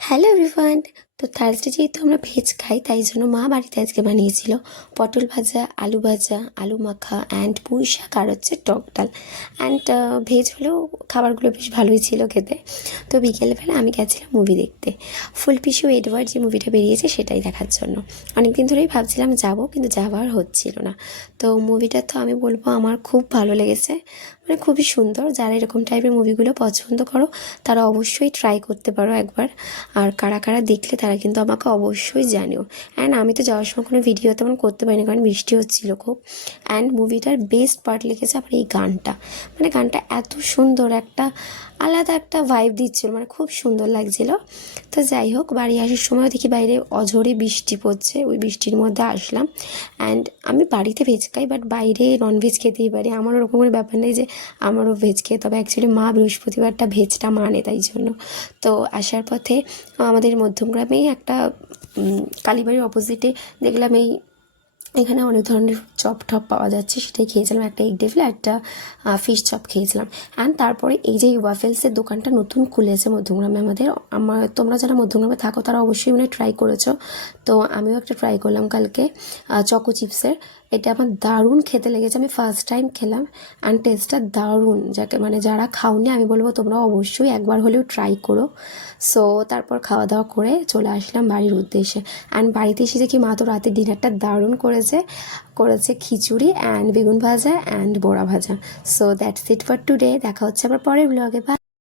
Hello everyone. তো Thursday যেহেতু আমরা ভেজ খাই তাই জন্য মা বাড়িতে আজকে বানিয়েছিল পটল ভাজা, আলু মাখা অ্যান্ড পুঁই শাক আর হচ্ছে টক ডাল। অ্যান্ড ভেজ হলেও খাবারগুলো বেশ ভালোই ছিল খেতে। তো বিকেলবেলা আমি গেছিলাম মুভি দেখতে, ফুলপিসু এডওয়ার্ড যে মুভিটা বেরিয়েছে সেটাই দেখার জন্য। অনেক দিন ধরেই ভাবছিলাম যাব, কিন্তু যাওয়ার হচ্ছিল না। তো মুভিটা তো আমি বলবো আমার খুব ভালো লেগেছে, মানে খুবই সুন্দর। যারা এরকম টাইপের মুভিগুলো পছন্দ করো তারা অবশ্যই ট্রাই করতে পারো একবার। আর কারা কারা দেখলে তারা কিন্তু আমাকে অবশ্যই জানিও। অ্যান্ড আমি তো যাওয়ার সময় কোনো ভিডিও তেমন করতে পারিনি, কারণ বৃষ্টি হচ্ছিলো খুব। অ্যান্ড মুভিটার বেস্ট পার্ট লেগেছে আবার এই গানটা, মানে গানটা এত সুন্দর, একটা আলাদা একটা ভাইব দিচ্ছিলো, মানে খুব সুন্দর লাগছিলো। তো যাই হোক, বাড়ি আসার সময় দেখি বাইরে অঝোরে বৃষ্টি পড়ছে, ওই বৃষ্টির মধ্যে আসলাম। অ্যান্ড আমি বাড়িতে ভেজ খাই, বাট বাইরে ননভেজ খেতেই পারি, আমার ওরকম কোনো ব্যাপার নেই যে আমারও ভেজ খেতে হবে। অ্যাকচুয়ালি মা বৃহস্পতিবারটা ভেজটা মানে, তাই জন্য। তো আসার পথে আমাদের মধ্যমগ্রামেই একটা কালীবাড়ির অপোজিটে দেখলাম এখানে অনেক ধরনের চপ টপ পাওয়া যাচ্ছে, সেটাই খেয়েছিলাম। একটা এগ ডেভিল, একটা ফিশ চপ খেয়েছিলাম। অ্যান্ড তারপরে এই যে ওয়াফেলসের দোকানটা নতুন খুলেছে মধ্যমগ্রামে আমাদের, তোমরা যারা মধ্যমগ্রামে থাকো তারা অবশ্যই মানে ট্রাই করেছো। তো আমিও একটা ট্রাই করলাম কালকে, চকো চিপসের। এটা আমার দারুণ খেতে লেগেছে, আমি ফার্স্ট টাইম খেলাম। অ্যান্ড টেস্টটা দারুণ, যাকে মানে যারা খাওনি আমি বলবো তোমরা অবশ্যই একবার হলেও ট্রাই করো। সো তারপর খাওয়া দাওয়া করে চলে আসলাম বাড়ির উদ্দেশ্যে। অ্যান্ড বাড়িতে এসে দেখি মা তো রাতে ডিনারটা দারুণ করেছে, খিচুড়ি অ্যান্ড বেগুন ভাজা অ্যান্ড বড়া ভাজা। So that's it for today. দেখা হচ্ছে আবার পরের ব্লগে। বাই।